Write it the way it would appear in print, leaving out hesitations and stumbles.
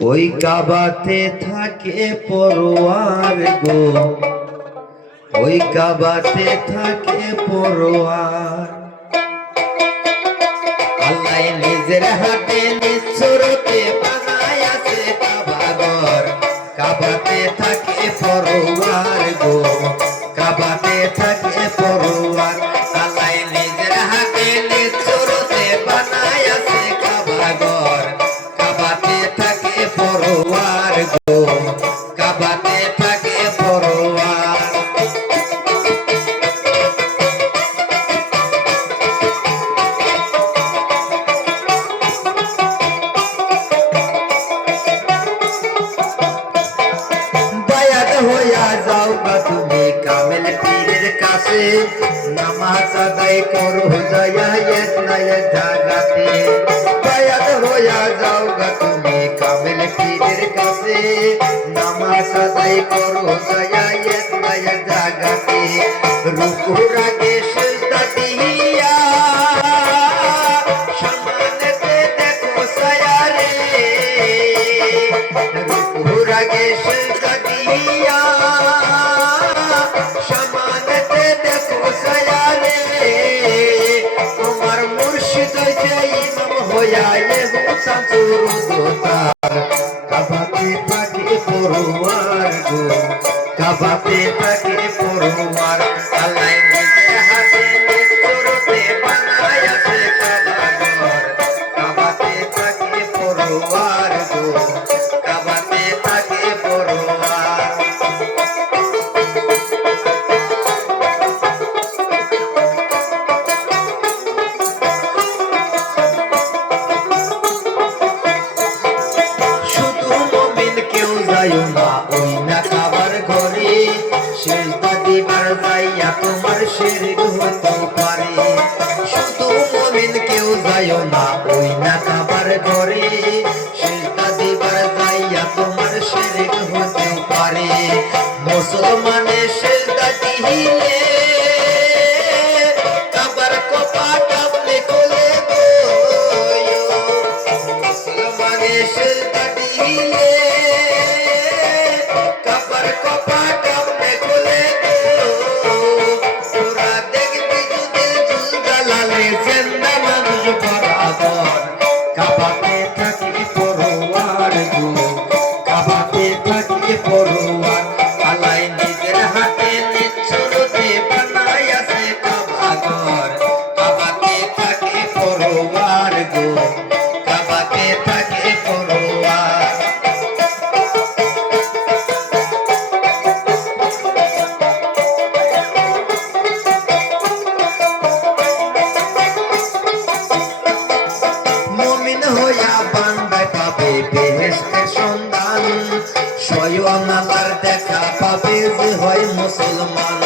ওই কাবাতে থাকে পরোয়ার গো, ওই কাবাতে থাকে পরোয়ার। আল্লাহ নিজের হাতে নিচ্ছরতে বানায়াছে কাবাঘর, কাবাতে থাকে পরোয়ার গো, কাবাতে থাকে পরোয়ার। আল্লাহ নিজের হাতে নিচ্ছরতে বানায়াছে কাবাঘর, কাবাতে থাকে পরোয়ার গো, কাবাতে থাকে পরোয়ার। হইয়া যাও গা তুমি কামেল পীরের কাছে, নামাজ আদায় করো যাইয়া এক না এক জায়গাতে। বায়াত হইয়া যাও গা তুমি কামেল পীরের কাছে, নামাজ আদায় করো যাইয়া এক না এক জায়গাতে। রুকুর আগে সিজদা দিয়া সামনেতে দেখো ছায়া রে, রুকুর আগে সিজদা দিয়া সামনেতে দেখো ছায়া রে। তোমার মুর্শিদ হইছে ইমাম হইয়া হুসান সুরুদতার, কাবাতে থাকে পরোয়ার গো, কাবাতে থাকে পরোয়ার। আল্লাহ নিজের হাতে নিষ্ঠুরতে বানায়াছে কাবাঘর, কাবাতে থাকে পরোয়ার গো, কাবাতে থাকে পরোয়ার। শুধু মুমিন কেউ যায় না ওই না কাবার ঘরে, সিজদা দিবার যাইয়া তোমার শিরক হতে পারে। শুধু মুমিন কেউ যায় না ওই না কাবার ঘরে, সিজদা দিবার যাইয়া তোমার শিরক হতে পারে। মুসলমানের সিজদা দিলে কাবার কপাট আপনি খুলে গো, মুসলমানের সিজদা দিলে কাবার কপাট আপনি খুলে গো। তোরা দেখবি যদি জুলজালালে জিন্দা মানুষ বরাবর, কাবাতে থাকে পরোয়ার গো, কাবাতে থাকে পরোয়ার। আল্লাহ নিজের হাতে নিচ্ছরতে বানায়াছে কাবাঘর, কাবাতে থাকে পরোয়ার গো, কাবাতে থাকে পরোয়ার। মুমিন হইয়া বান্দায় পাবে বেহেশতের সন্ধান, স্বয়ং আল্লাহর দেখা পাবে যে হয় মুসলমান।